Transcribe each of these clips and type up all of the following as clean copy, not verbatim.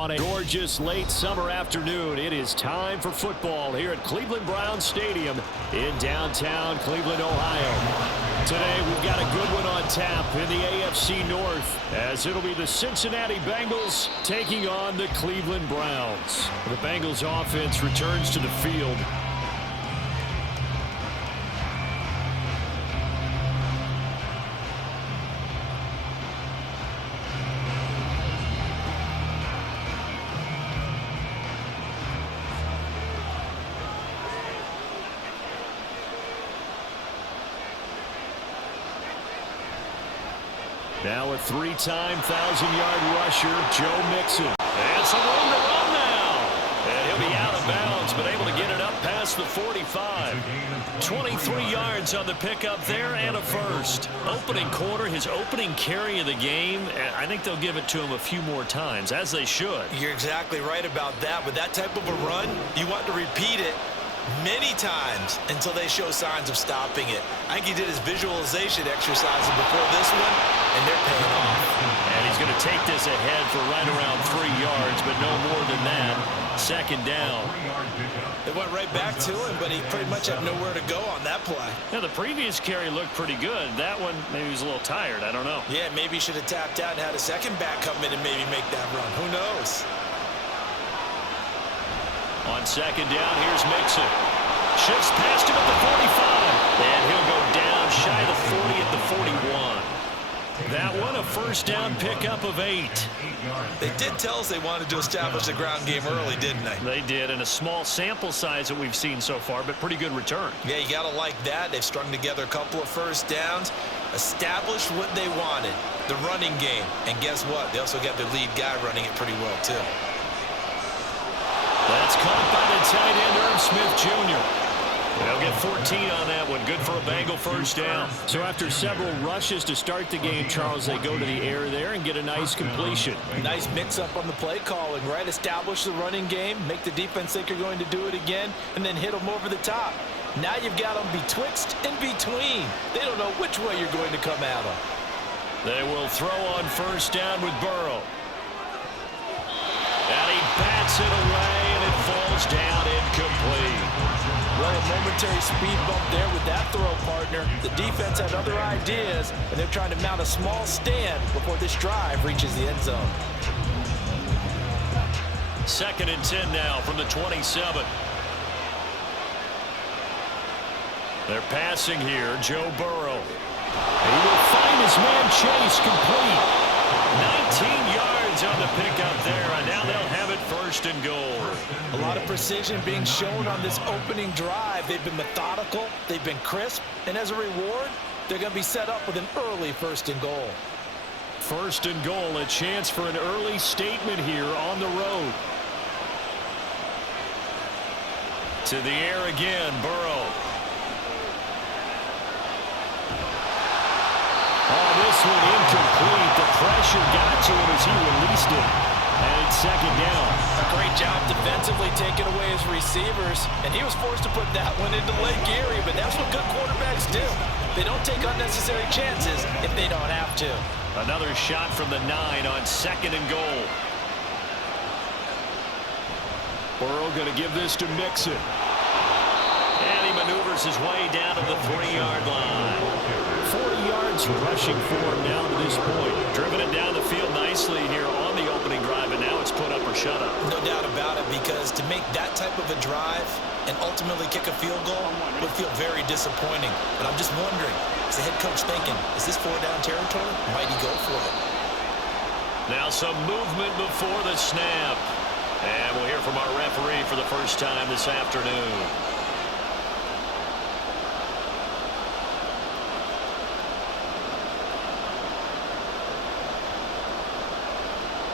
on a gorgeous late summer afternoon. It is time for football here at Cleveland Browns Stadium in downtown Cleveland, Ohio. Today we've got a good one on tap in the AFC North, as it'll be the Cincinnati Bengals taking on the Cleveland Browns. The Bengals offense returns to the field. Now a three-time 1,000-yard rusher, Joe Mixon. And some room to run now. And he'll be out of bounds, but able to get it up past the 45. 23 yards on the pickup there and a first. Opening quarter, his opening carry of the game. And I think they'll give it to him a few more times, as they should. You're exactly right about that. With that type of a run, you want to repeat it many times until they show signs of stopping it. I think he did his visualization exercises before this one, and they're paying off. And he's going to take this ahead for right around 3 yards, but no more than that. Second down. They went right back to him, but he pretty much had nowhere to go on that play. Now, the previous carry looked pretty good. That one, maybe he was a little tired. I don't know. Yeah, maybe he should have tapped out and had a second back come in and maybe make that run. Who knows? On second down, here's Mixon. Shifts past him at the 45. And he'll go down shy of the 40 at the 41. That one, a first down pickup of 8. They did tell us they wanted to establish the ground game early, didn't they? They did, and a small sample size that we've seen so far, but pretty good return. Yeah, you got to like that. They've strung together a couple of first downs, established what they wanted, the running game. And guess what? They also got their lead guy running it pretty well, too. That's caught by the tight end, Irv Smith Jr. They'll get 14 on that one. Good for a Bengal first down. So after several rushes to start the game, Charles, they go to the air there and get a nice completion. Nice mix-up on the play calling, right? Establish the running game, make the defense think you're going to do it again, and then hit them over the top. Now you've got them betwixt and between. They don't know which way you're going to come at them. They will throw on first down with Burrow. And he bats it away, and it falls down incomplete. Well, a momentary speed bump there with that throw, partner. The defense had other ideas, and they're trying to mount a small stand before this drive reaches the end zone. Second and 10 now from the 27. They're passing here, Joe Burrow. He will find his man Chase complete. 19 yards on the pickup there, and now they'll have it first and goal. A lot of precision being shown on this opening drive. They've been methodical, they've been crisp, and as a reward, they're going to be set up with an early first and goal. First and goal, a chance for an early statement here on the road. To the air again, Burrow. Oh, this one incomplete. The pressure got to him as he released it. And it's second down. A great job defensively taking away his receivers. And he was forced to put that one into Lake Erie, but that's what good quarterbacks do. They don't take unnecessary chances if they don't have to. Another shot from the 9 on second and goal. Burrow going to give this to Mixon. And he maneuvers his way down to the 3-yard line. 40 yards rushing for him down to this point. Driven it down the field nicely here on the opening drive, and now it's put up or shut up. No doubt about it, because to make that type of a drive and ultimately kick a field goal would feel very disappointing. But I'm just wondering, is the head coach thinking, is this 4-down territory? Might he go for it? Now some movement before the snap. And we'll hear from our referee for the first time this afternoon.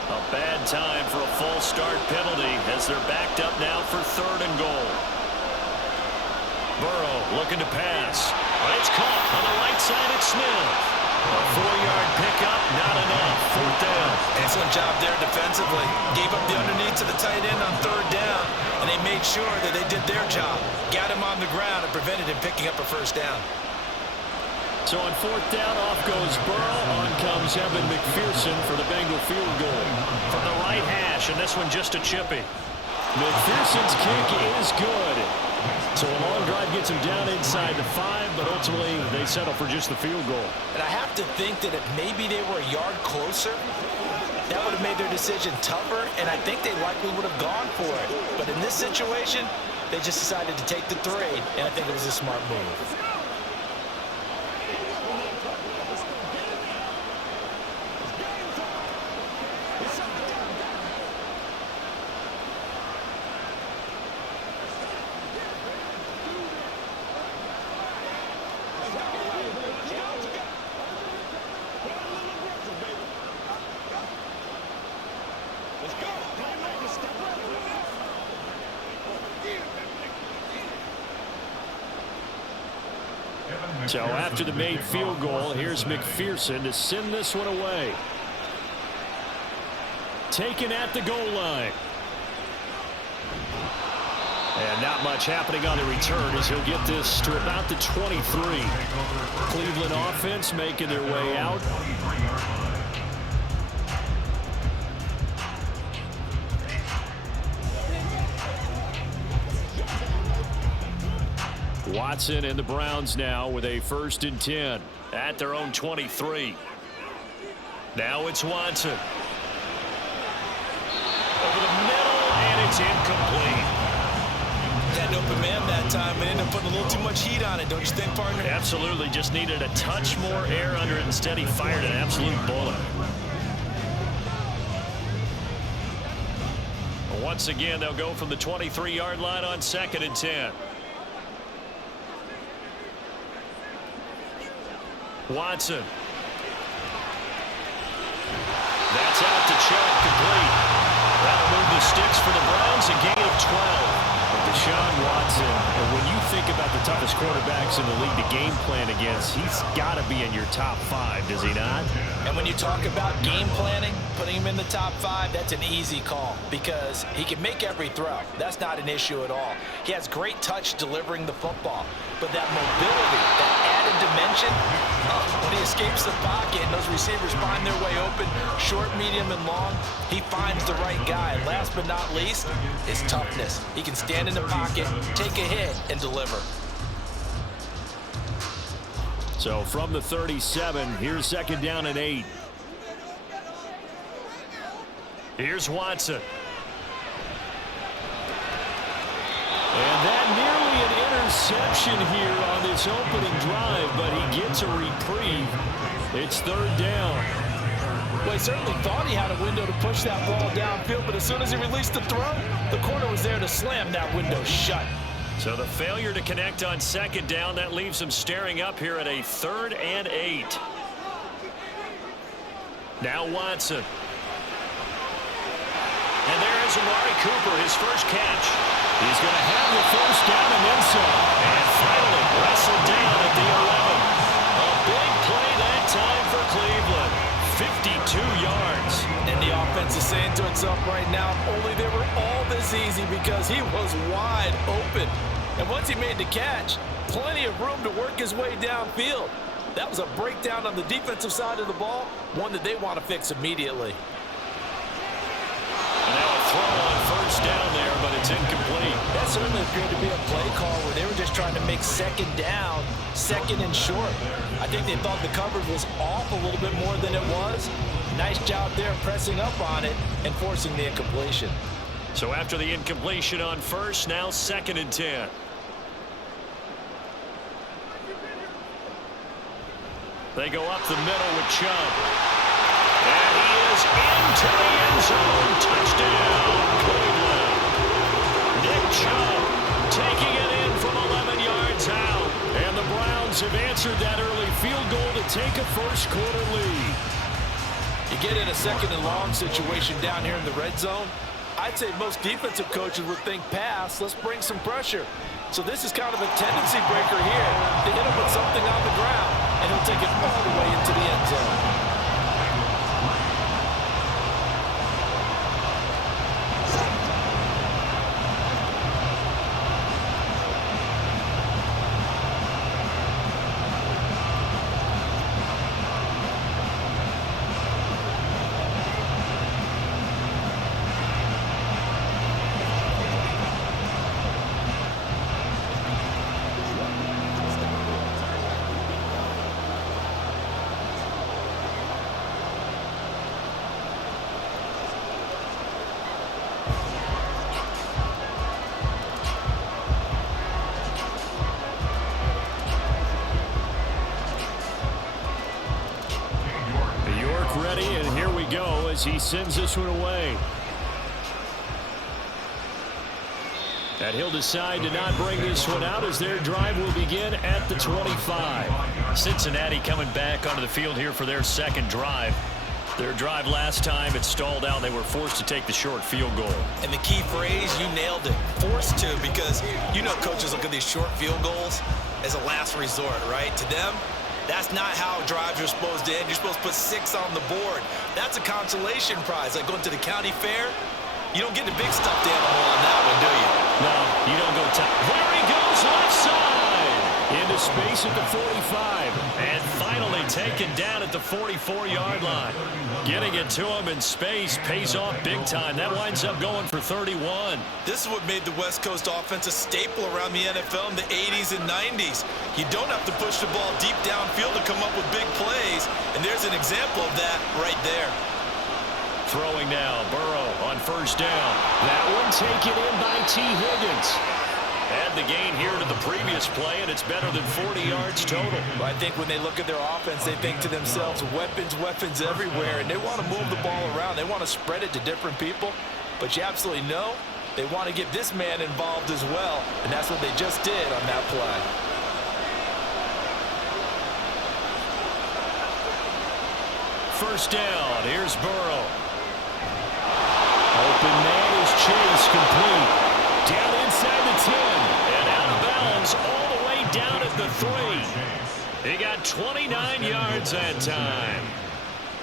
A bad time for a false start penalty as they're backed up now for third and goal. Burrow looking to pass. But it's caught on the right side at Smith. A 4-yard pickup, not enough. Fourth down. Excellent job there defensively. Gave up the underneath to the tight end on third down, and they made sure that they did their job. Got him on the ground and prevented him picking up a first down. So on fourth down, off goes Burrow. On comes Evan McPherson for the Bengal field goal. From the right hash, and this one just a chippy. McPherson's kick is good. So a long drive gets him down inside the 5, but ultimately they settle for just the field goal. And I have to think that if maybe they were a yard closer, that would have made their decision tougher, and I think they likely would have gone for it. But in this situation, they just decided to take the 3, and I think it was a smart move. So after the made field goal, here's McPherson to send this one away. Taken at the goal line. And not much happening on the return as he'll get this to about the 23. Cleveland offense making their way out. Watson and the Browns now with a 1st and 10 at their own 23. Now it's Watson. Over the middle, and it's incomplete. Had an open man that time and ended up putting a little too much heat on it, don't you think, partner? Absolutely. Just needed a touch more air under it. Instead, he fired an absolute bullet. Once again, they'll go from the 23-yard line on 2nd and 10. Watson. That's out to Chubb, complete. That'll move the sticks for the Browns, a gain of 12. Deshaun Watson, and when you think about the toughest quarterbacks in the league to game plan against, he's got to be in your top 5, does he not? And when you talk about game planning, putting him in the top 5, that's an easy call because he can make every throw. That's not an issue at all. He has great touch delivering the football, but that mobility, that added dimension, when he escapes the pocket and those receivers find their way open, short, medium, and long, he finds the right guy. And last but not least, his toughness. He can stand in the pocket, take a hit, and deliver. So from the 37, here's 2nd down and 8. Here's Watson. And that nearly an interception here on this opening drive, but he gets a reprieve. It's 3rd down. Well, he certainly thought he had a window to push that ball downfield, but as soon as he released the throw, the corner was there to slam that window shut. So the failure to connect on 2nd down, that leaves him staring up here at a 3rd and 8. Now Watson. And there is Amari Cooper, his first catch. He's going to have the 1st down and then some. And finally wrestled down at the 11. A big play that time for Cleveland. 52 yards. And the offense is saying to itself right now, only they were all this easy because he was wide open. And once he made the catch, plenty of room to work his way downfield. That was a breakdown on the defensive side of the ball, one that they want to fix immediately. And now a throw on 1st down there, but it's incomplete. That certainly appeared to be a play call where they were just trying to make 2nd down, 2nd and short. I think they thought the coverage was off a little bit more than it was. Nice job there pressing up on it and forcing the incompletion. So after the incompletion on 1st, now 2nd and 10. They go up the middle with Chubb. And he is into the end zone. Touchdown, Cleveland. Nick Chubb taking it in from 11 yards out. And the Browns have answered that early field goal to take a 1st quarter lead. You get in a 2nd and long situation down here in the red zone, I'd say most defensive coaches would think pass, let's bring some pressure. So this is kind of a tendency breaker here to hit him with something on the ground, and he'll take it all the way into the end zone. as he sends this one away. And he'll decide to not bring this one out as their drive will begin at the 25. Cincinnati coming back onto the field here for their second drive. Their drive last time, it stalled out. They were forced to take the short field goal. And the key phrase, you nailed it, forced to, because you know coaches look at these short field goals as a last resort, right? To them, that's not how drives are supposed to end. You're supposed to put 6 on the board. That's a consolation prize, like going to the county fair. You don't get the big stuffed animal on that one, do you? No, you don't go top. There he goes, left side. Into space at the 45. And finally taken down at the 44-yard line. Getting it to him in space pays off big time. That winds up going for 31. This is what made the West Coast offense a staple around the NFL in the 80s and 90s. You don't have to push the ball deep downfield to come up with big plays, and there's an example of that right there. Throwing now, Burrow on first down. That one taken in by T. Higgins. Add the gain here to the previous play, and it's better than 40 yards total. Well, I think when they look at their offense, they think to themselves, weapons, weapons everywhere, and they want to move the ball around. They want to spread it to different people, but you absolutely know they want to get this man involved as well, and that's what they just did on that play. First down, here's Burrow. Open man is Chase, complete. Down inside the 10. And out of bounds all the way down at the 3. He got 29 yards that time.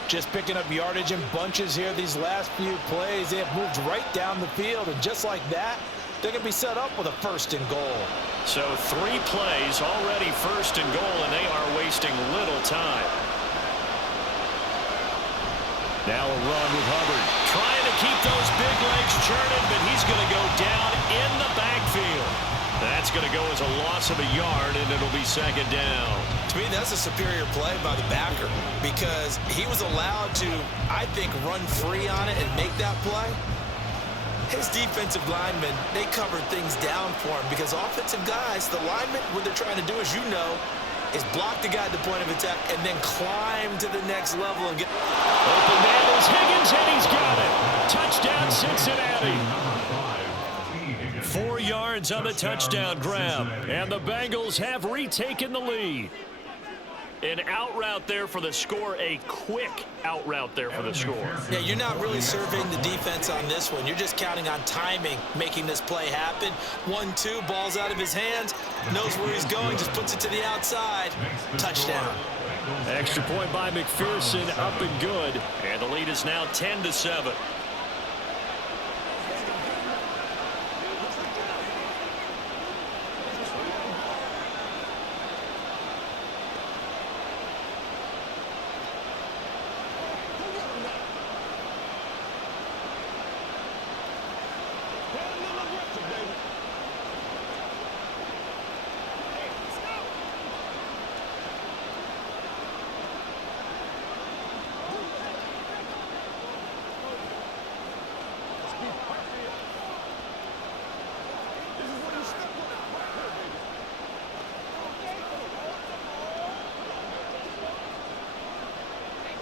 Just picking up yardage in bunches here these last few plays. They have moved right down the field, and just like that, they're going to be set up with a first and goal. So 3 plays already first and goal, and they are wasting little time. Now a run with Hubbard. Trying to keep those big legs churning, but he's going to go down in the backfield. That's going to go as a loss of a yard, and it'll be second down. To me, that's a superior play by the backer because he was allowed to, I think, run free on it and make that play. His defensive linemen, they covered things down for him because offensive guys, the linemen, what they're trying to do, as you know, is block the guy at the point of attack and then climb to the next level and get... Open man is Higgins, and he's got it. Touchdown, Cincinnati. 4 yards on the touchdown grab. And the Bengals have retaken the lead. An out route there for the score, a quick out route there for the score. Yeah, you're not really surveying the defense on this one. You're just counting on timing, making this play happen. 1-2, ball's out of his hands, knows where he's going, just puts it to the outside. Touchdown. Extra point by McPherson, up and good. And the lead is now 10-7.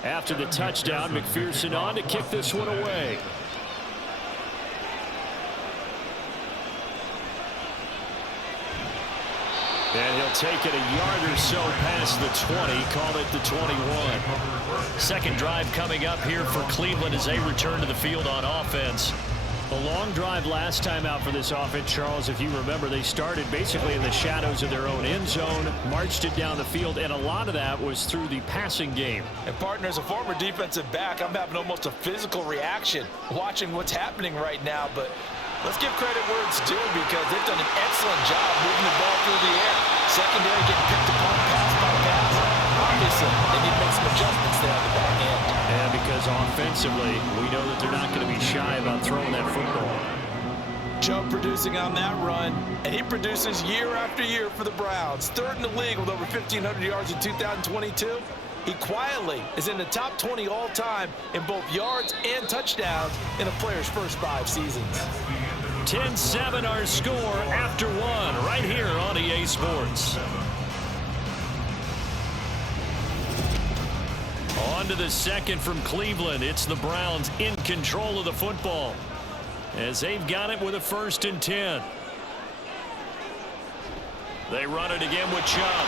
After the touchdown, McPherson on to kick this one away. And he'll take it a yard or so past the 20, call it the 21. Second drive coming up here for Cleveland as they return to the field on offense. A long drive last time out for this offense, Charles. If you remember, they started basically in the shadows of their own end zone, marched it down the field, and a lot of that was through the passing game. And partner, as a former defensive back, I'm having almost a physical reaction watching what's happening right now. But let's give credit where it's due because they've done an excellent job moving the ball through the air. Secondary getting picked apart pass by pass. Obviously, they need to make some adjustments there on the back end. And because offensively, we know that they're not going to be shy about throwing that football. Chubb producing on that run, and he produces year after year for the Browns. Third in the league with over 1,500 yards in 2022. He quietly is in the top 20 all-time in both yards and touchdowns in a player's first 5 seasons. 10-7 our score after 1 right here on EA Sports. On to the second from Cleveland. It's the Browns in control of the football as they've got it with a 1st and 10. They run it again with Chubb.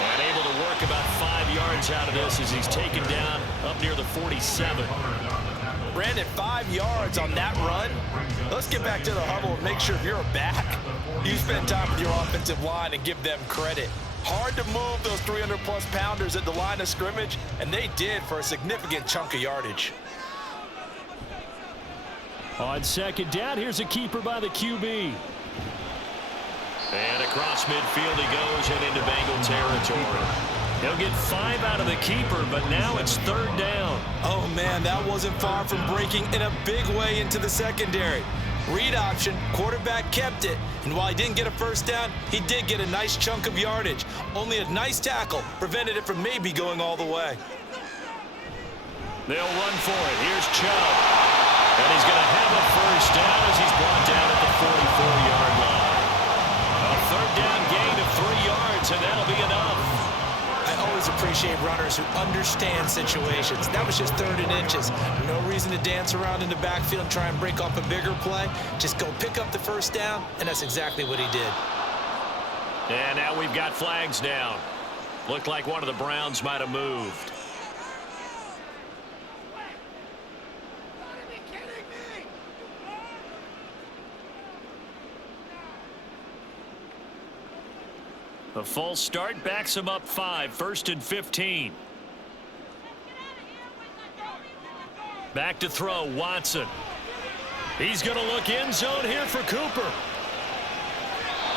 And able to work about 5 yards out of this as he's taken down up near the 47. Brandon, 5 yards on that run. Let's get back to the huddle and make sure you're a back. You spend time with your offensive line and give them credit. Hard to move those 300-plus pounders at the line of scrimmage, and they did for a significant chunk of yardage. On 2nd down, here's a keeper by the QB. And across midfield he goes and into Bengal territory. He'll get 5 out of the keeper, but now it's 3rd down. Oh, man, that wasn't far from breaking in a big way into the secondary. Read option, quarterback kept it, and while he didn't get a 1st down, he did get a nice chunk of yardage. Only a nice tackle prevented it from maybe going all the way. They'll run for it. Here's Chubb. And he's going to have a 1st down as he's brought down at the 44-yard line. A 3rd down gain of 3 yards, and that'll be enough. I always appreciate runners who understand situations. That was just 3rd and inches. No reason to dance around in the backfield and try and break off a bigger play. Just go pick up the 1st down, and that's exactly what he did. And now we've got flags down. Looked like one of the Browns might have moved. The false start backs him up 5, 1st and 15. Back to throw, Watson. He's going to look end zone here for Cooper.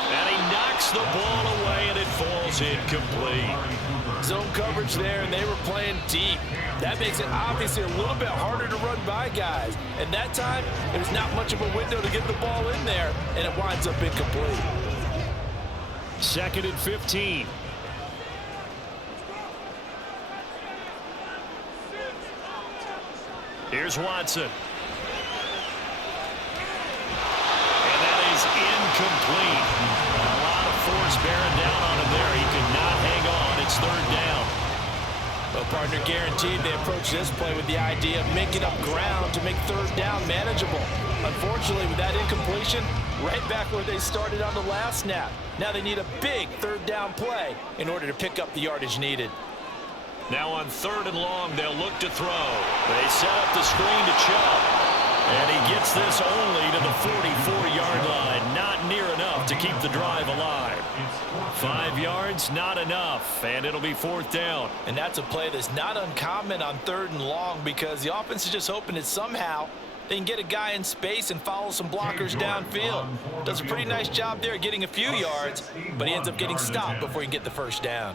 And he knocks the ball away, and it falls incomplete. Zone coverage there, and they were playing deep. That makes it obviously a little bit harder to run by guys. And that time, there's not much of a window to get the ball in there, and it winds up incomplete. 2nd and 15. Here's Watson. And that is incomplete. A lot of force bearing down on him there. He could not hang on. It's 3rd down. Well, partner, guaranteed they approach this play with the idea of making up ground to make 3rd down manageable. Unfortunately, with that incompletion, right back where they started on the last snap. Now they need a big 3rd down play in order to pick up the yardage needed. Now on 3rd and long, they'll look to throw. They set up the screen to Chubb. And he gets this only to the 44-yard line. Not near enough to keep the drive alive. 5 yards, not enough. And it'll be 4th down. And that's a play that's not uncommon on 3rd and long because the offense is just hoping that somehow they can get a guy in space and follow some blockers downfield. Does a pretty nice job there getting a few yards, but he ends up getting stopped before he can get the 1st down.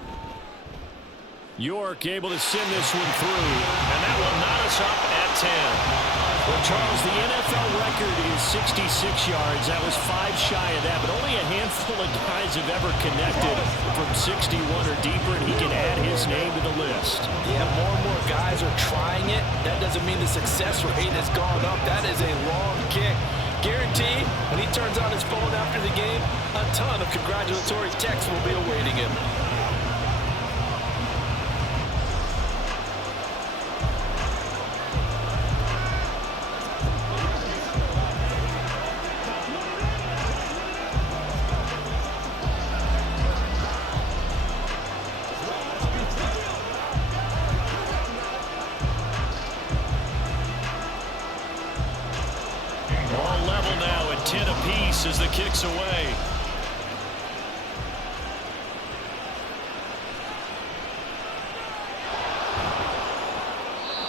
York able to send this one through, and that will knot us up at 10. Well, Charles, the NFL record is 66 yards. That was 5 shy of that, but only a handful of guys have ever connected from 61 or deeper, and he can add his name to the list. Yeah, more and more guys are trying it. That doesn't mean the success rate has gone up. That is a long kick. Guaranteed, when he turns on his phone after the game, a ton of congratulatory texts will be awaiting him. As the kick's away.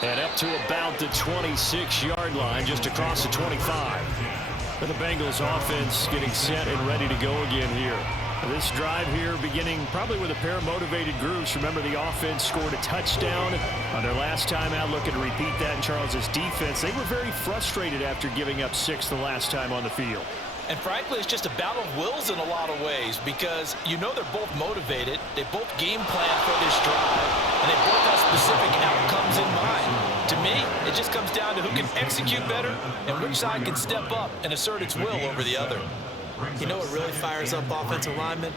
And up to about the 26-yard line, just across the 25. And the Bengals offense getting set and ready to go again here. This drive here beginning probably with a pair of motivated groups. Remember, the offense scored a touchdown on their last time out. Looking to repeat that in Charles's defense. They were very frustrated after giving up 6 the last time on the field. And frankly, it's just a battle of wills in a lot of ways because you know they're both motivated. They both game plan for this drive, and they both have specific outcomes in mind. To me, it just comes down to who can execute better and which side can step up and assert its will over the other. You know what really fires up offensive linemen?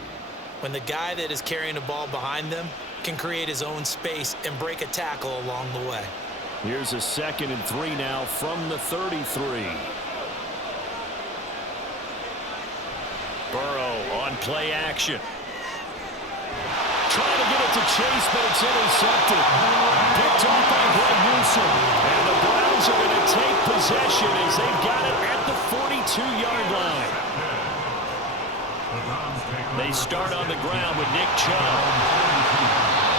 When the guy that is carrying the ball behind them can create his own space and break a tackle along the way. Here's a 2nd and 3 now from the 33. Burrow on play action. Trying to get it to Chase, but it's intercepted. Picked off by Greg Newsome. And the Browns are going to take possession as they've got it at the 42-yard line. They start on the ground with Nick Chubb.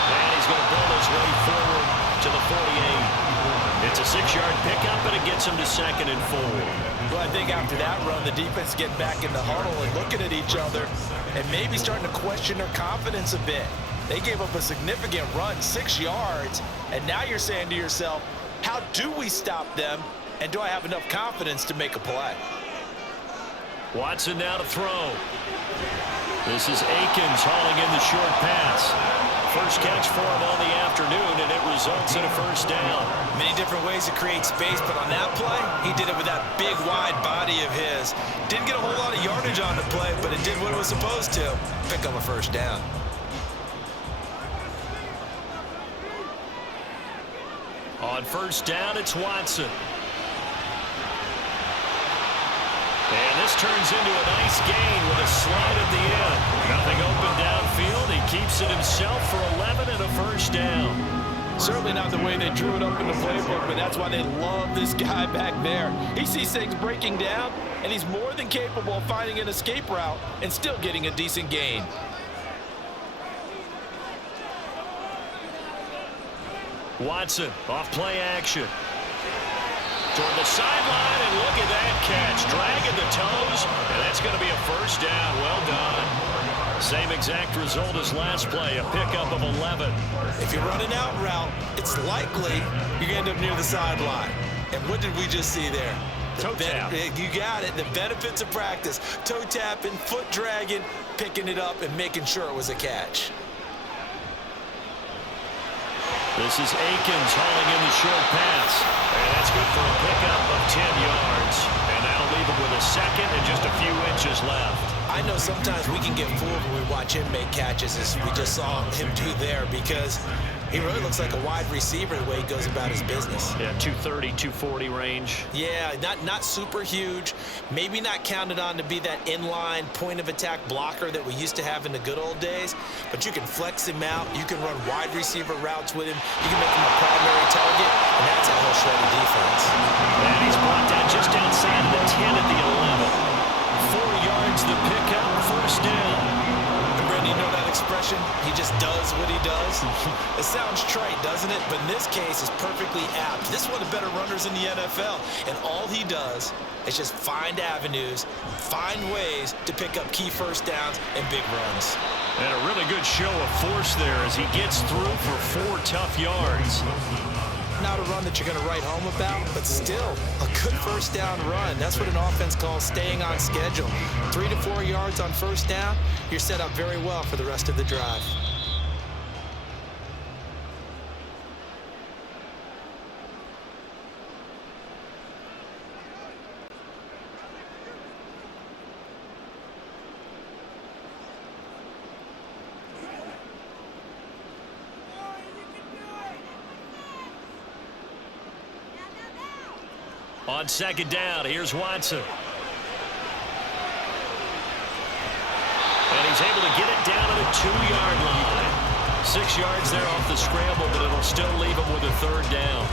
And he's going to build his way forward to the 48. It's a 6-yard pickup, and it gets him to 2nd and 4. Well, I think after that run, the defense getting back in the huddle and looking at each other and maybe starting to question their confidence a bit. They gave up a significant run, 6 yards, and now you're saying to yourself, how do we stop them, and do I have enough confidence to make a play? Watson now to throw. This is Akins hauling in the short pass. First catch for him on the afternoon, and it results in a first down. Many different ways to create space, but on that play, he did it with that big, wide body of his. Didn't get a whole lot of yardage on the play, but it did what it was supposed to. Pick up a first down. On first down, it's Watson. And this turns into a nice gain with a slide at the end. Nothing open downfield. He keeps it himself for 11 and a first down. Certainly not the way they drew it up in the playbook, but that's why they love this guy back there. He sees things breaking down, and he's more than capable of finding an escape route and still getting a decent gain. Watson off play action. Toward the sideline, and look at that catch. Dragging the toes, and that's going to be a first down. Well done. Same exact result as last play, a pickup of 11. If you run an out route, it's likely you're going to end up near the sideline. And what did we just see there? Toe tap. You got it. The benefits of practice. Toe tapping, foot dragging, picking it up, and making sure it was a catch. This is Akins hauling in the short pass. And that's good for a pickup of 10 yards. And that'll leave him with a 2nd and just a few inches left. I know sometimes we can get fooled when we watch him make catches, as we just saw him do there, because he really looks like a wide receiver the way he goes about his business. Yeah, 230, 240 range. Yeah, not super huge. Maybe not counted on to be that inline point-of-attack blocker that we used to have in the good old days. But you can flex him out. You can run wide receiver routes with him. You can make him a primary target, and that's how he'll shred the defense. And he's brought down just outside of the 10 at the 11. 4 yards the pickup, first down. You know that expression? He just does what he does. It sounds trite, doesn't it? But in this case, it's perfectly apt. This is one of the better runners in the NFL. And all he does is just find avenues, find ways to pick up key first downs and big runs. And a really good show of force there as he gets through for 4 tough yards. Not a run that you're going to write home about, but still a good first down run. That's what an offense calls staying on schedule. 3 to 4 yards on first down, you're set up very well for the rest of the drive. On second down, here's Watson. And he's able to get it down to the 2-yard line. 6 yards there off the scramble, but it'll still leave him with a third down.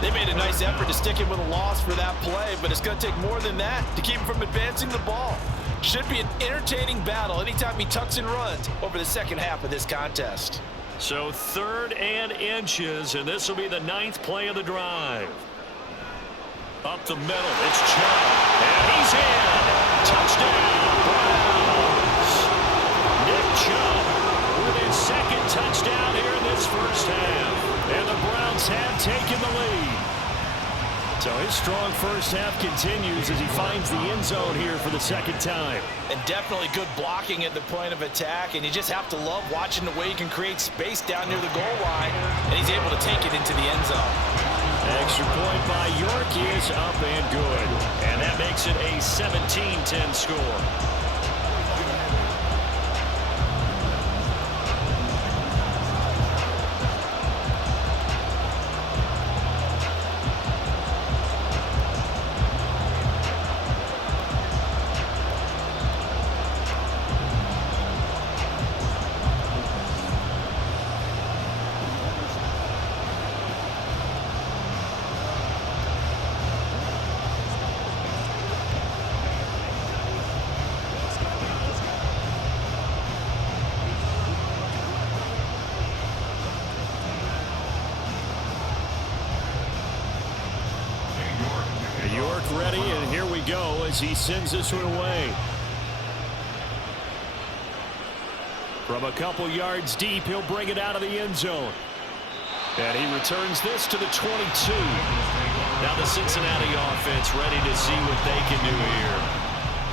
They made a nice effort to stick him with a loss for that play, but it's going to take more than that to keep him from advancing the ball. Should be an entertaining battle anytime he tucks and runs over the second half of this contest. So 3rd and inches, and this will be the 9th play of the drive. Up the middle, it's Chubb, and he's in. Touchdown, Browns. Nick Chubb with his 2nd touchdown here in this first half. And the Browns have taken the lead. So his strong first half continues as he finds the end zone here for the 2nd time. And definitely good blocking at the point of attack, and you just have to love watching the way he can create space down near the goal line, and he's able to take it into the end zone. Extra point by York is up and good. And that makes it a 17-10 score. go as he sends this one away. From a couple yards deep, he'll bring it out of the end zone. And he returns this to the 22. Now the Cincinnati offense ready to see what they can do here.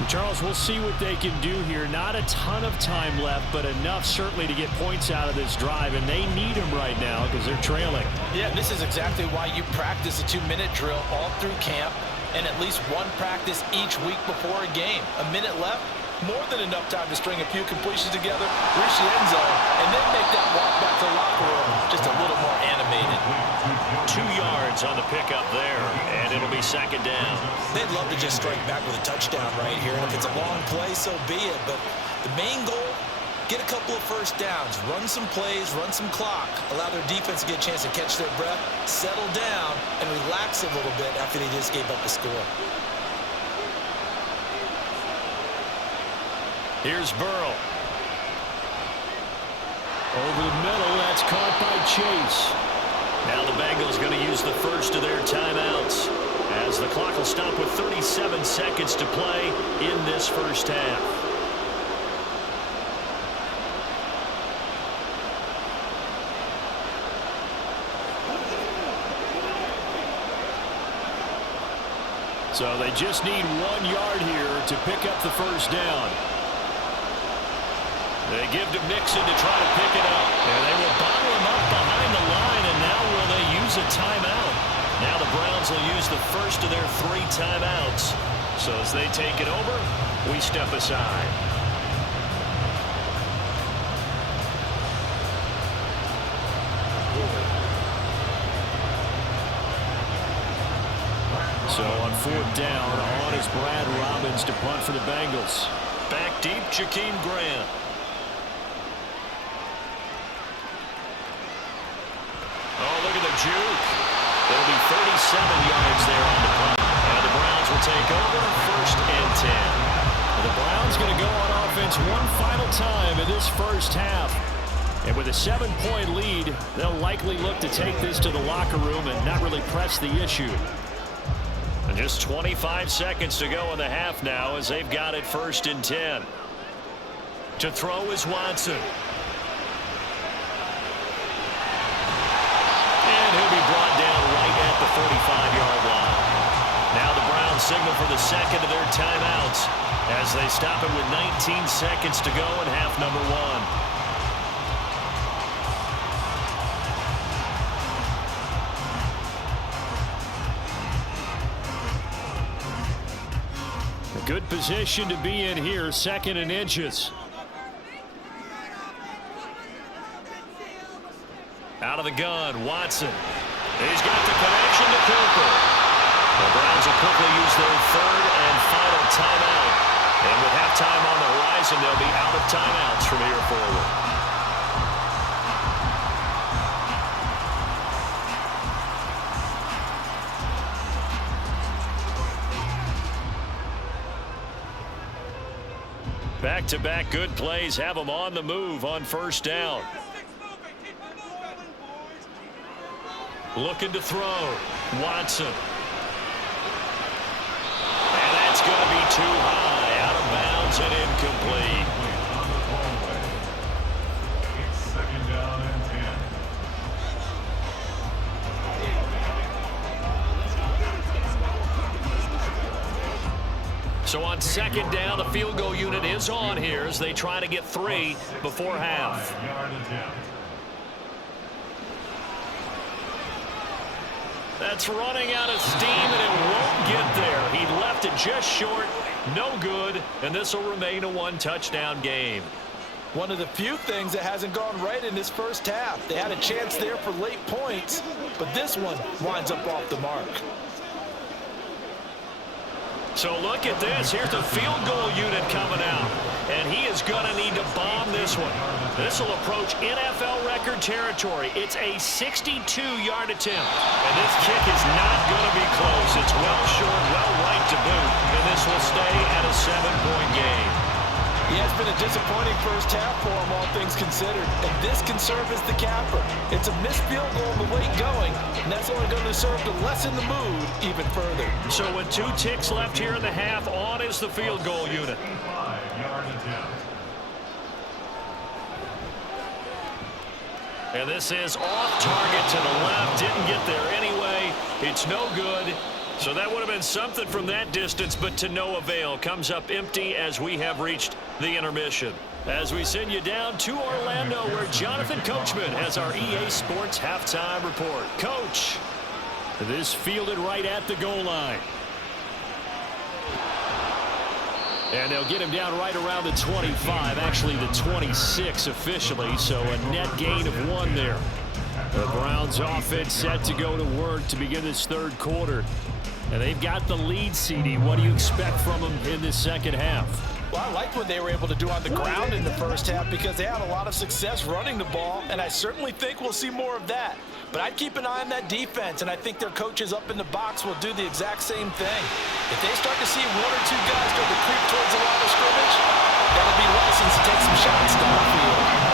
Charles, we'll see what they can do here. Not a ton of time left, but enough certainly to get points out of this drive, and they need them right now because they're trailing. Yeah, this is exactly why you practice a 2-minute drill all through camp and at least one practice each week before a game. A minute left, more than enough time to string a few completions together, reach the end zone, and then make that walk back to the locker room just a little more animated. 2 yards on the pickup there, and it'll be second down. They'd love to just strike back with a touchdown right here, and if it's a long play, so be it. But the main goal, get a couple of first downs, run some plays, run some clock, allow their defense to get a chance to catch their breath, settle down, and relax a little bit after they just gave up the score. Here's Burrow. Over the middle, that's caught by Chase. Now the Bengals going to use the first of their timeouts as the clock will stop with 37 seconds to play in this first half. So they just need 1 yard here to pick up the first down. They give to Mixon to try to pick it up. And they will bottle him up behind the line, and now will they use a timeout? Now the Browns will use the first of their 3 timeouts. So as they take it over, we step aside. So on 4th down, on is Brad Robbins to punt for the Bengals. Back deep, Jakeem Grant. Oh, look at the juke. There'll be 37 yards there on the punt. And the Browns will take over 1st and 10. The Browns going to go on offense one final time in this first half. And with a 7-point lead, they'll likely look to take this to the locker room and not really press the issue. And just 25 seconds to go in the half now as they've got it 1st and 10. To throw is Watson. And he'll be brought down right at the 45-yard line. Now the Browns signal for the second of their timeouts as they stop it with 19 seconds to go in half number 1. Good position to be in here, 2nd and inches. Out of the gun, Watson. He's got the connection to Cooper. The Browns will quickly use their 3rd and final timeout. And with halftime on the horizon, they'll be out of timeouts from here forward. Back-to-back good plays have them on the move on 1st down. Looking to throw. Watson. And that's going to be too high. Out of bounds and incomplete. It's 2nd down and 10. So on 2nd down, the field goal unit is on here as they try to get 3 before half. That's running out of steam, and it won't get there. He left it just short. No good, and this will remain a 1-touchdown game. One of the few things that hasn't gone right in this first half. They had a chance there for late points, but this one winds up off the mark. So look at this. Here's the field goal unit coming out. And he is going to need to bomb this one. This will approach NFL record territory. It's a 62-yard attempt. And this kick is not going to be close. It's well short, well right to boot. And this will stay at a 7-point game. Yeah, it's been a disappointing first half for him, all things considered. And this can serve as the capper. It's a missed field goal in the late going, and that's only going to serve to lessen the mood even further. So with 2 ticks left here in the half, on is the field goal unit. 5-yard attempt. And this is off target to the left. Didn't get there anyway. It's no good. So that would have been something from that distance, but to no avail. Comes up empty as we have reached the intermission. As we send you down to Orlando, where Jonathan Coachman has our EA Sports halftime report. Coach. This fielded right at the goal line. And they'll get him down right around the 25, actually the 26 officially, so a net gain of 1 there. The Browns offense set to go to work to begin this third quarter. And they've got the lead, CD. What do you expect from them in this second half? Well, I liked what they were able to do on the ground in the first half because they had a lot of success running the ball, and I certainly think we'll see more of that. But I'd keep an eye on that defense, and I think their coaches up in the box will do the exact same thing. If they start to see 1 or 2 guys start to creep towards the line of scrimmage, that'll be license to take some shots downfield.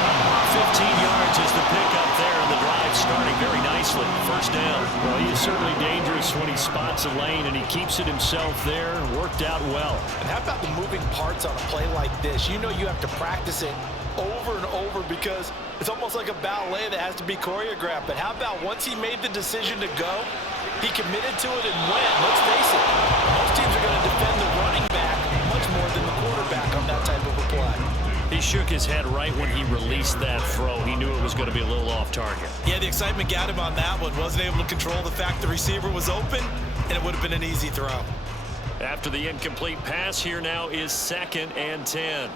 15 yards is the pickup there, and the drive starting very nicely. First down. Well, he is certainly dangerous when he spots a lane, and he keeps it himself there. Worked out well. And how about the moving parts on a play like this? You know you have to practice it over and over because it's almost like a ballet that has to be choreographed. But how about once he made the decision to go, he committed to it and went. Let's face it, most teams are going to defend the running back much more than the quarterback on that type of a play. He shook his head right when he released that throw. He knew it was going to be a little off target. Yeah, the excitement got him on that one. Wasn't able to control the fact the receiver was open, and it would have been an easy throw. After the incomplete pass, here now is 2nd and 10.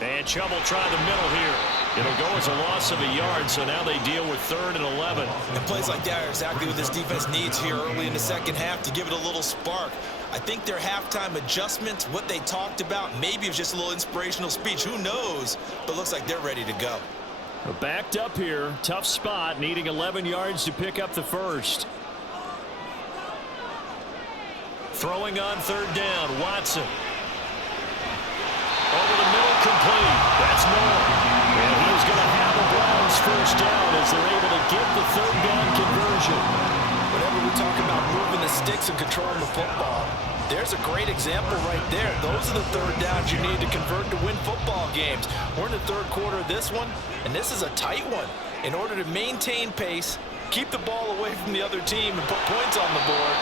And Chubb will try the middle here. It'll go as a loss of a yard, so now they deal with 3rd and 11. And plays like that are exactly what this defense needs here early in the second half to give it a little spark. I think their halftime adjustments, what they talked about, maybe it was just a little inspirational speech. Who knows? But looks like they're ready to go. Backed up here. Tough spot. Needing 11 yards to pick up the first. Throwing on 3rd down. Watson. Over the middle, complete. That's more. And he's going to have the Browns first down as they're able to get the 3rd down conversion. Whenever we talk about moving the sticks and controlling the football, there's a great example right there. Those are the 3rd downs you need to convert to win football games. We're in the 3rd quarter of this one, and this is a tight one. In order to maintain pace, keep the ball away from the other team, and put points on the board,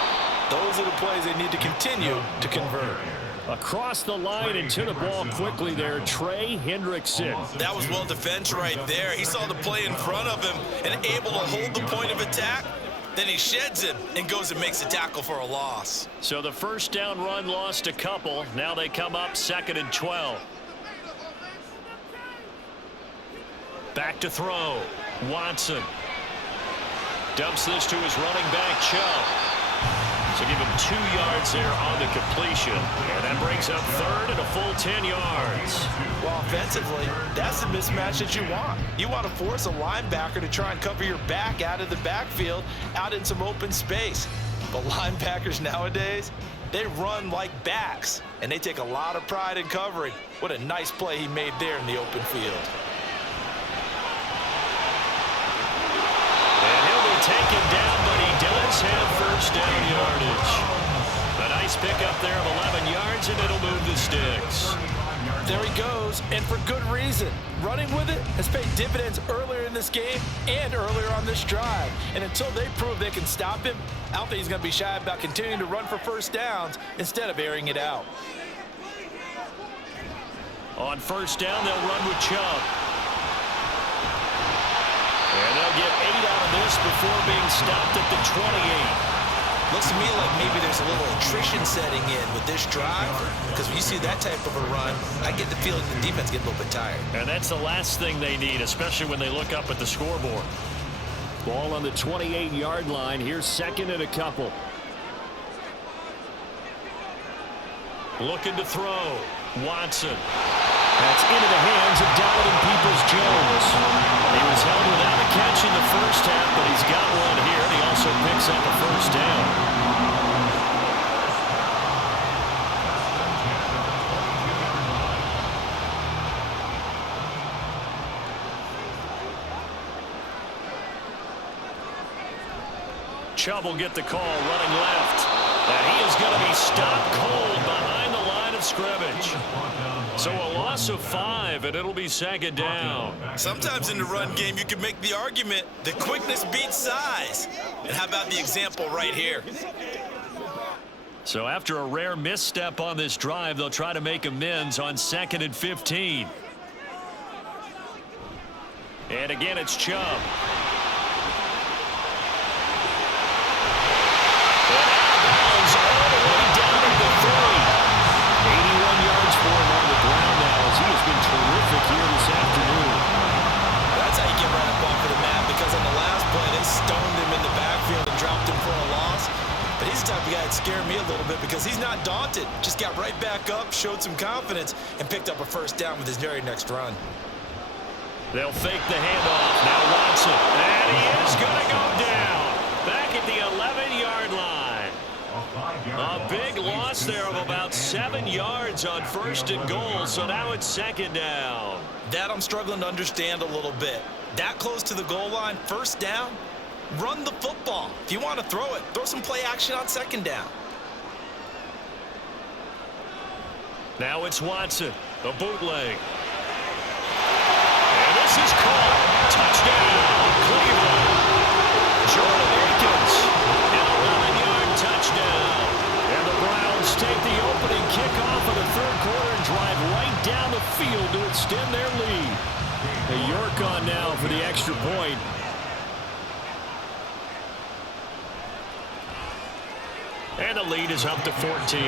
those are the plays they need to continue to convert. Across the line and to the ball quickly there, Trey Hendrickson. That was well defense right there. He saw the play in front of him and able to hold the point of attack. Then he sheds it and goes and makes a tackle for a loss. So the first down run lost a couple. Now they come up 2nd and 12. Back to throw. Watson. Dumps this to his running back, Chubb. So give him 2 yards there on the completion. And that brings up 3rd and a full 10 yards. Well, offensively, that's the mismatch that you want. You want to force a linebacker to try and cover your back out of the backfield, out in some open space. But linebackers nowadays, they run like backs, and they take a lot of pride in covering. What a nice play he made there in the open field. Taken down, but he does have first down yardage. A nice pickup there of 11 yards, and it'll move the sticks. There he goes, and for good reason. Running with it has paid dividends earlier in this game and earlier on this drive. And until they prove they can stop him, I don't think he's going to be shy about continuing to run for first downs instead of airing it out. On first down, they'll run with Chubb. And they'll get 8 out of this before being stopped at the 28. Looks to me like maybe there's a little attrition setting in with this drive, because when you see that type of a run, I get the feeling the defense gets a little bit tired. And that's the last thing they need, especially when they look up at the scoreboard. Ball on the 28-yard line. Here's 2nd and a couple. Looking to throw. Watson. That's into the hands of Donovan Peoples-Jones. He was held without a catch in the first half, but he's got one here, and he also picks up a first down. Chubb will get the call running left. And he is going to be stopped cold behind the line of scrimmage. So a loss of 5, and it'll be second down. Sometimes in the run game, you can make the argument that quickness beats size. And how about the example right here? So after a rare misstep on this drive, they'll try to make amends on 2nd and 15. And again, it's Chubb. The guy that scared me a little bit because he's not daunted. Just got right back up, showed some confidence, and picked up a first down with his very next run. They'll fake the handoff. Now Watson. And he is going to go down. Back at the 11-yard line. A big loss there of about 7 yards on 1st and goal. So now it's 2nd down. That I'm struggling to understand a little bit. That close to the goal line, 1st down. Run the football. If you want to throw it, throw some play action on 2nd down. Now it's Watson, a bootleg. And this is caught. Touchdown, Cleveland. Jordan Akins, an 11-yard touchdown. And the Browns take the opening kickoff of the 3rd quarter and drive right down the field to extend their lead. York on now for the extra point. And the lead is up to 14.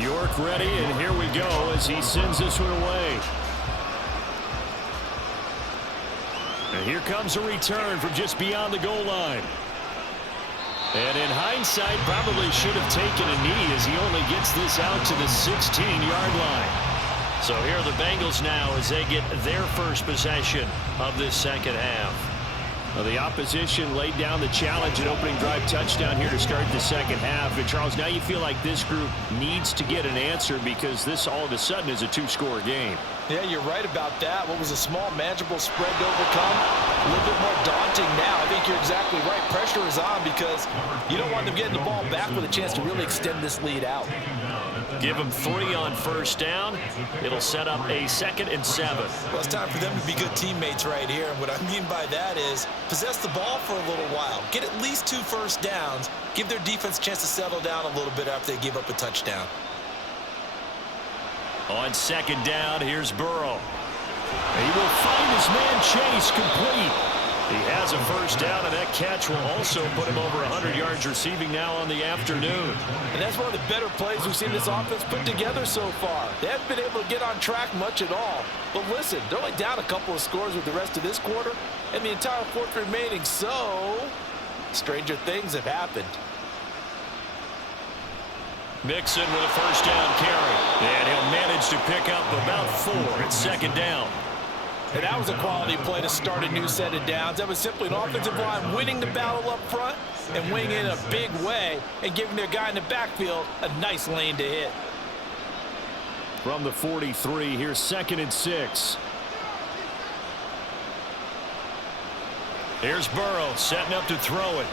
York ready, and here we go as he sends this one away. And here comes a return from just beyond the goal line. And in hindsight, probably should have taken a knee as he only gets this out to the 16-yard line. So here are the Bengals now as they get their first possession of this 2nd half. Well, the opposition laid down the challenge, an opening drive touchdown here to start the 2nd half. And Charles, now you feel like this group needs to get an answer because this all of a sudden is a 2-score game. Yeah, you're right about that. What was a small, manageable spread to overcome, a little bit more daunting now. I think you're exactly right. Pressure is on because you don't want them getting the ball back with a chance to really extend this lead out. Give them 3 on 1st down. It'll set up a 2nd and 7. Well, it's time for them to be good teammates right here. And what I mean by that is possess the ball for a little while. Get at least 2 first downs. Give their defense a chance to settle down a little bit after they give up a touchdown. On 2nd down, here's Burrow. He will find his man Chase complete. He has a first down, and that catch will also put him over 100 yards receiving now on the afternoon. And that's one of the better plays we've seen this offense put together so far. They haven't been able to get on track much at all. But listen, they're only down a couple of scores with the rest of this quarter, and the entire 4th remaining, so stranger things have happened. Mixon with a first down carry. And he'll manage to pick up about 4 at 2nd down. And that was a quality play to start a new set of downs. That was simply an offensive line winning the battle up front and winning in a big way and giving their guy in the backfield a nice lane to hit. From the 43, here's 2nd and 6. Here's Burrow setting up to throw it.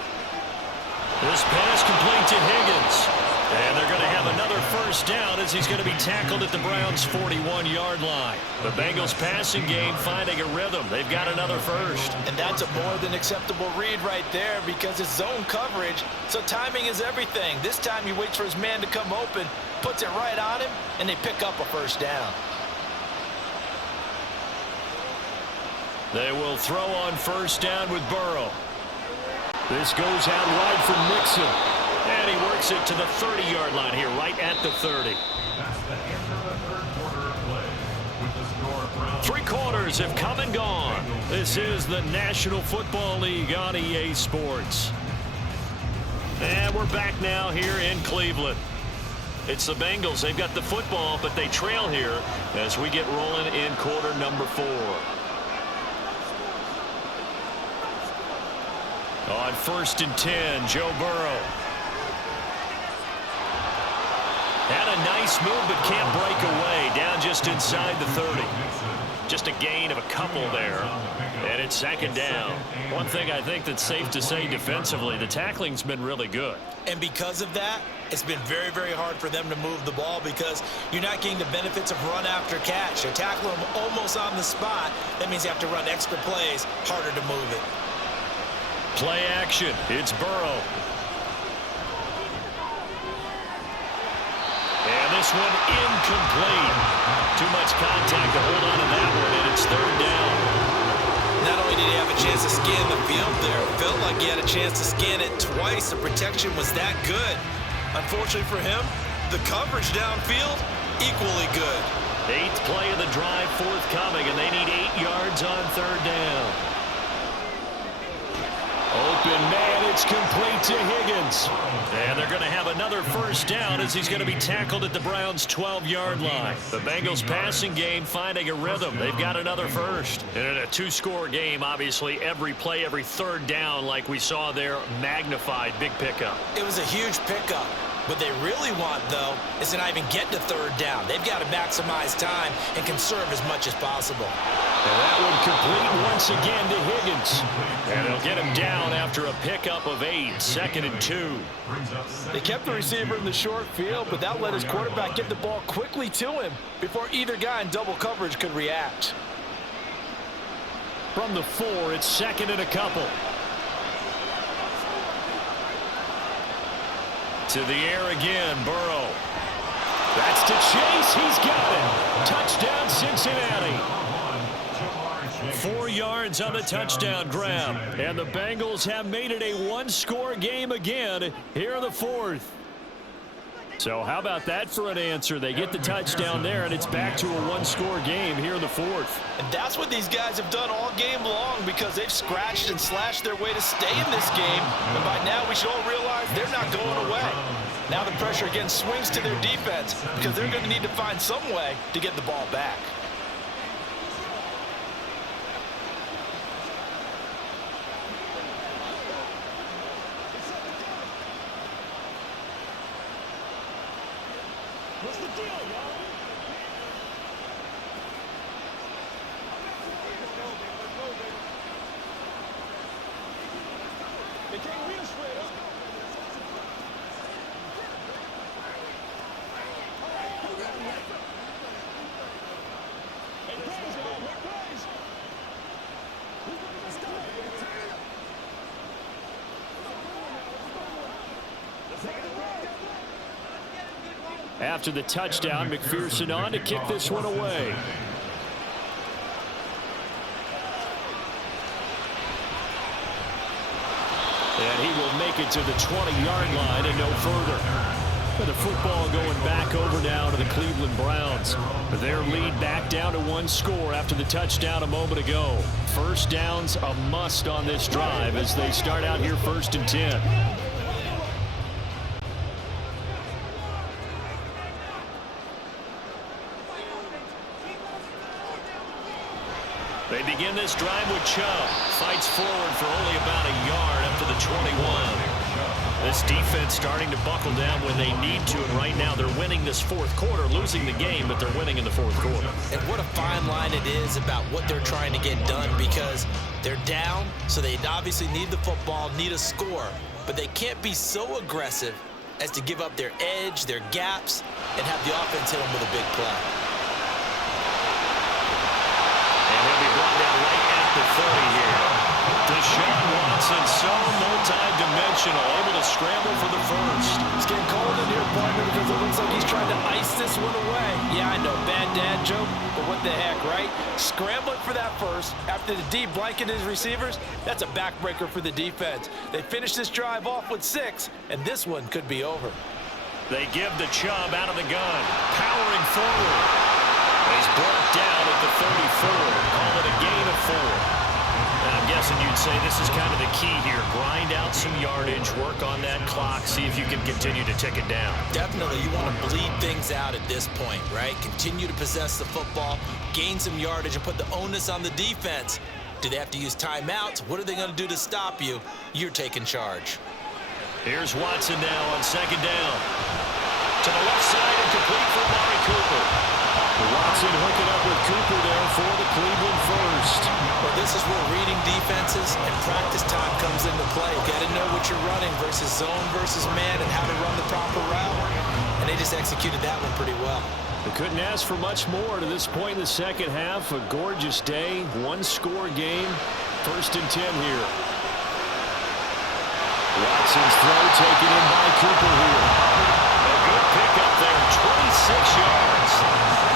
This pass complete to Higgins. And they're going to have another first down as he's going to be tackled at the Browns' 41-yard line. The Bengals passing game finding a rhythm. They've got another first. And that's a more than acceptable read right there because it's zone coverage, so timing is everything. This time he waits for his man to come open, puts it right on him, and they pick up a first down. They will throw on first down with Burrow. This goes out wide for Mixon. And he works it to the 30-yard line here, right at the 30. That's the end of the third quarter of play. With the score, Browns. 3 quarters have come and gone. This is the National Football League on EA Sports. And we're back now here in Cleveland. It's the Bengals. They've got the football, but they trail here as we get rolling in quarter number 4. On 1st and 10, Joe Burrow. Had a nice move, but can't break away. Down just inside the 30. Just a gain of a couple there. And it's 2nd down. One thing I think that's safe to say defensively, the tackling's been really good. And because of that, it's been very, very hard for them to move the ball because you're not getting the benefits of run after catch. They're tackling them almost on the spot. That means you have to run extra plays, harder to move it. Play action. It's Burrow. And this one incomplete. Too much contact to hold on to that one, and it's 3rd down. Not only did he have a chance to scan the field there, it felt like he had a chance to scan it twice. The protection was that good. Unfortunately for him, the coverage downfield, equally good. 8th play of the drive forthcoming, and they need 8 yards on 3rd down. Open man, it's complete to Higgins. And they're going to have another first down as he's going to be tackled at the Browns' 12-yard line. The Bengals passing game finding a rhythm. They've got another first. And in a 2-score game, obviously, every play, every 3rd down, like we saw there, magnified. Big pickup. It was a huge pickup. What they really want, though, is to not even get to 3rd down. They've got to maximize time and conserve as much as possible. And that one complete once again to Higgins. And they'll get him down after a pickup of 8, 2nd and 2. They kept the receiver in the short field, but that let his quarterback get the ball quickly to him before either guy in double coverage could react. From the 4, it's 2nd and a couple. To the air again, Burrow. That's to Chase. He's got it. Touchdown, Cincinnati. 4 yards on the touchdown grab. And the Bengals have made it a 1-score game again here in the 4th. So how about that for an answer? They get the touchdown there, and it's back to a 1-score game here in the 4th. And that's what these guys have done all game long because they've scratched and slashed their way to stay in this game. And by now, we should all realize they're not going away. Now the pressure again swings to their defense because they're going to need to find some way to get the ball back. What's the deal, y'all? They can't win straight up. Hey, plays, y'all. Make plays. After the touchdown, McPherson on to kick this one away. And he will make it to the 20-yard line and no further. And the football going back over now to the Cleveland Browns. Their lead back down to 1 score after the touchdown a moment ago. First down's a must on this drive as they start out here 1st and 10. They begin this drive with Chubb. Fights forward for only about a yard up to the 21. This defense starting to buckle down when they need to, and right now they're winning this 4th quarter, losing the game, but they're winning in the 4th quarter. And what a fine line it is about what they're trying to get done because they're down, so they obviously need the football, need a score, but they can't be so aggressive as to give up their edge, their gaps, and have the offense hit them with a big play. He'll be brought down right at the 30 here. Deshaun Watson, so multi-dimensional. intentional, able to scramble for the first. It's getting cold in here, partner, because it looks like he's trying to ice this one away. Yeah, I know, bad dad joke, but what the heck, right? Scrambling for that first after the D blanket his receivers, that's a backbreaker for the defense. They finish this drive off with 6, and this one could be over. They give the Chubb out of the gun, powering forward. He's brought down at the 34. Call it a gain of 4. And I'm guessing you'd say this is kind of the key here. Grind out some yardage, work on that clock, see if you can continue to tick it down. Definitely, you want to bleed things out at this point, right? Continue to possess the football, gain some yardage, and put the onus on the defense. Do they have to use timeouts? What are they going to do to stop you? You're taking charge. Here's Watson now on second down. To the left side and complete for Amari Cooper. Watson hooking up with Cooper there for the Cleveland first. Well, this is where reading defenses and practice time comes into play. You got to know what you're running versus zone versus man and how to run the proper route. And they just executed that one pretty well. They couldn't ask for much more to this point in the second half. A gorgeous day, one-score game. 1st and 10 here. Watson's throw taken in by Cooper here. A good pickup there, 26 yards.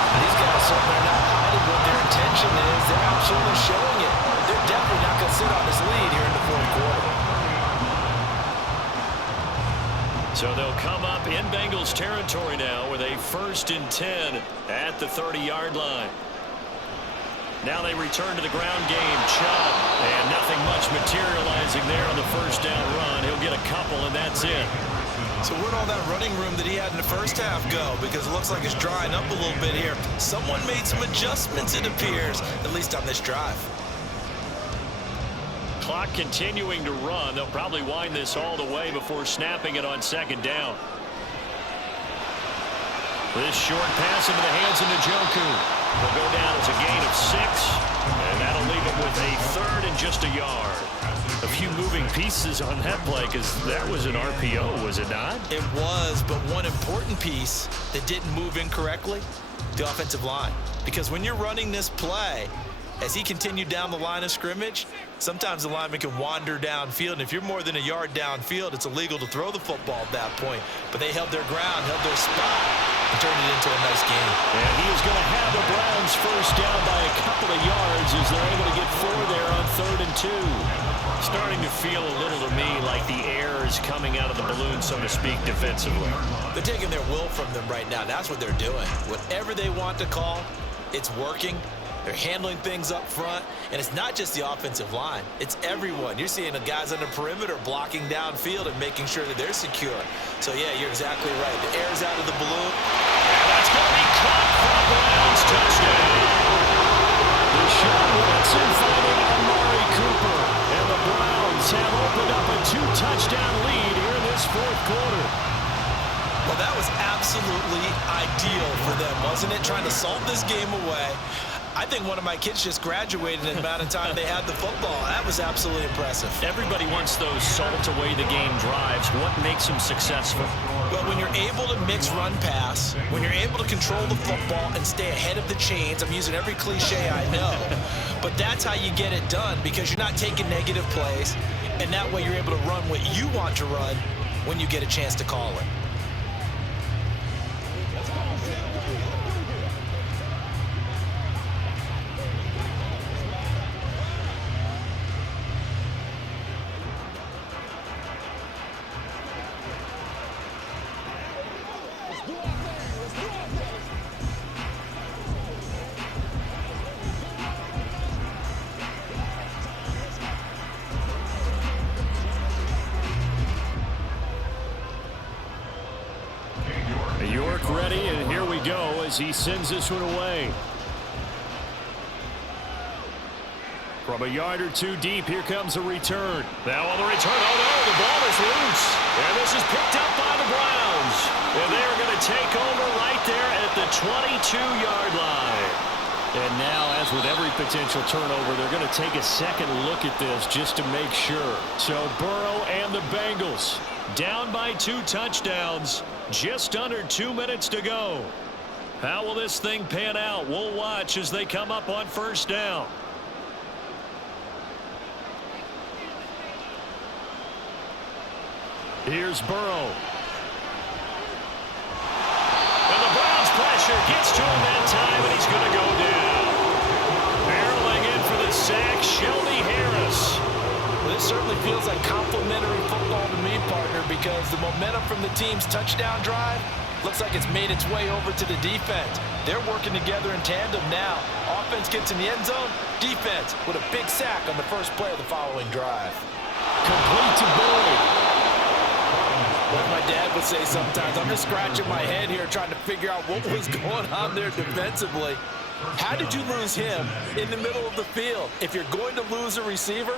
These guys certainly are not hiding what their intention is. They're absolutely showing it. They're definitely not going to sit on this lead here in the 4th quarter. So they'll come up in Bengals territory now with a 1st and 10 at the 30-yard line. Now they return to the ground game. Chubb, and nothing much materializing there on the first down run. He'll get a couple, and that's it. So where'd all that running room that he had in the first half go? Because it looks like it's drying up a little bit here. Someone made some adjustments, it appears, at least on this drive. Clock continuing to run. They'll probably wind this all the way before snapping it on second down. This short pass into the hands of Njoku will go down as a gain of 6, and that'll leave it with a 3rd and just a yard. A few moving pieces on that play because that was an RPO, was it not? It was, but one important piece that didn't move incorrectly, the offensive line. Because when you're running this play, as he continued down the line of scrimmage, sometimes the lineman can wander downfield, and if you're more than a yard downfield, it's illegal to throw the football at that point. But they held their ground, held their spot, and turned it into a nice game. And he is going to have the Browns first down by a couple of yards as they're able to get 4 there on 3rd and 2. Starting to feel a little to me like the air is coming out of the balloon, so to speak, defensively. They're taking their will from them right now. That's what they're doing. Whatever they want to call, it's working. They're handling things up front, and it's not just the offensive line. It's everyone. You're seeing the guys on the perimeter blocking downfield and making sure that they're secure. So, yeah, you're exactly right. The air's out of the balloon. And that's going to be caught for a Browns touchdown. Deshaun Watson finding Amari Cooper. And the Browns have opened up a 2-touchdown lead here in this 4th quarter. Well, that was absolutely ideal for them, wasn't it? Trying to salt this game away. I think one of my kids just graduated in the amount of time they had the football. That was absolutely impressive. Everybody wants those salt away the game drives. What makes them successful? Well, when you're able to mix run pass, when you're able to control the football and stay ahead of the chains, I'm using every cliche I know, but that's how you get it done because you're not taking negative plays, and that way you're able to run what you want to run when you get a chance to call it. Ready, and here we go as he sends this one away. From a yard or 2 deep, here comes a return. Now on the return, oh no, the ball is loose. And this is picked up by the Browns. And they're going to take over right there at the 22-yard line. And now, as with every potential turnover, they're going to take a second look at this just to make sure. So Burrow and the Bengals down by 2 touchdowns. Just under 2 minutes to go. How will this thing pan out? We'll watch as they come up on first down. Here's Burrow. And the Browns pressure gets to him that time, and he's going to go down. Barreling in for the sack, Shelby Harris. Well, this certainly feels like complimentary football to me, partner, because the momentum from the team's touchdown drive looks like it's made its way over to the defense. They're working together in tandem now. Offense gets in the end zone. Defense with a big sack on the first play of the following drive. Complete to Boyd. Like my dad would say sometimes, I'm just scratching my head here trying to figure out what was going on there defensively. How did you lose him in the middle of the field? If you're going to lose a receiver,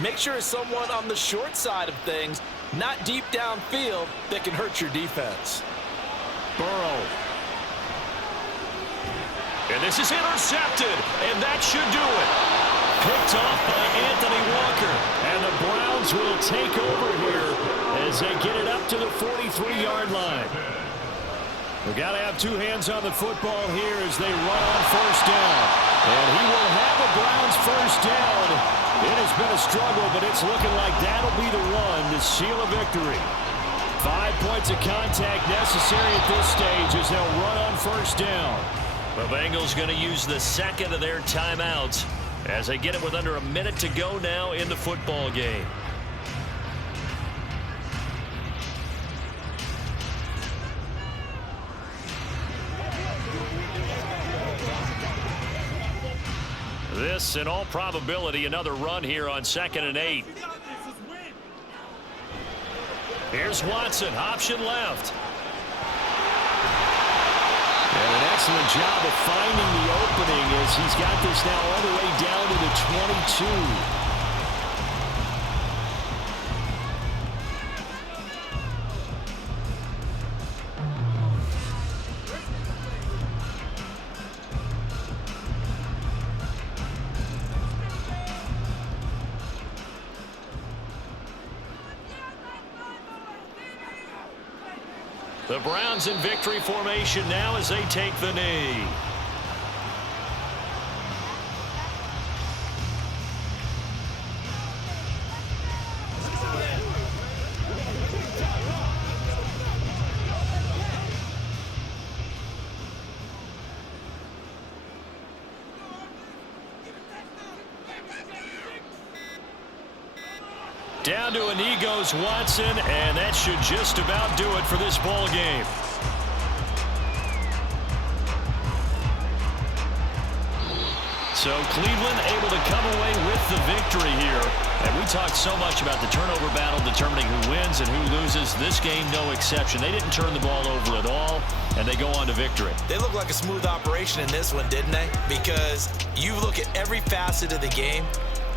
make sure it's someone on the short side of things, not deep downfield, that can hurt your defense. Burrow. And this is intercepted, and that should do it. Picked off by Anthony Walker. And the Browns will take over here as they get it up to the 43-yard line. We've got to have two hands on the football here as they run on first down. And he will have the Browns first down. It has been a struggle, but it's looking like that'll be the one to seal a victory. 5 points of contact necessary at this stage as they'll run on first down. The Bengals going to use the second of their timeouts as they get it with under a minute to go now in the football game. This, in all probability, another run here on 2nd and 8. Here's Watson, option left. And an excellent job of finding the opening as he's got this now all the way down to the 22. The Browns in victory formation now as they take the knee. Down to a knee goes Watson, and that should just about do it for this ball game. So Cleveland able to come away with the victory here. And we talked so much about the turnover battle determining who wins and who loses. This game, no exception. They didn't turn the ball over at all, and they go on to victory. They look like a smooth operation in this one, didn't they? Because you look at every facet of the game,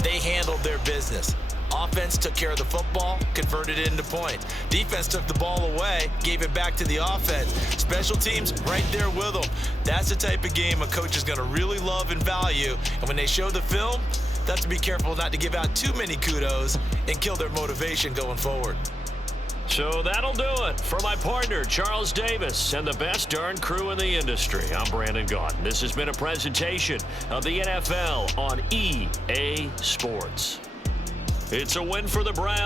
they handled their business. Offense took care of the football, converted it into points. Defense took the ball away, gave it back to the offense. Special teams right there with them. That's the type of game a coach is going to really love and value. And when they show the film, they have to be careful not to give out too many kudos and kill their motivation going forward. So that'll do it for my partner, Charles Davis, and the best darn crew in the industry. I'm Brandon Gaudin. This has been a presentation of the NFL on EA Sports. It's a win for the Browns.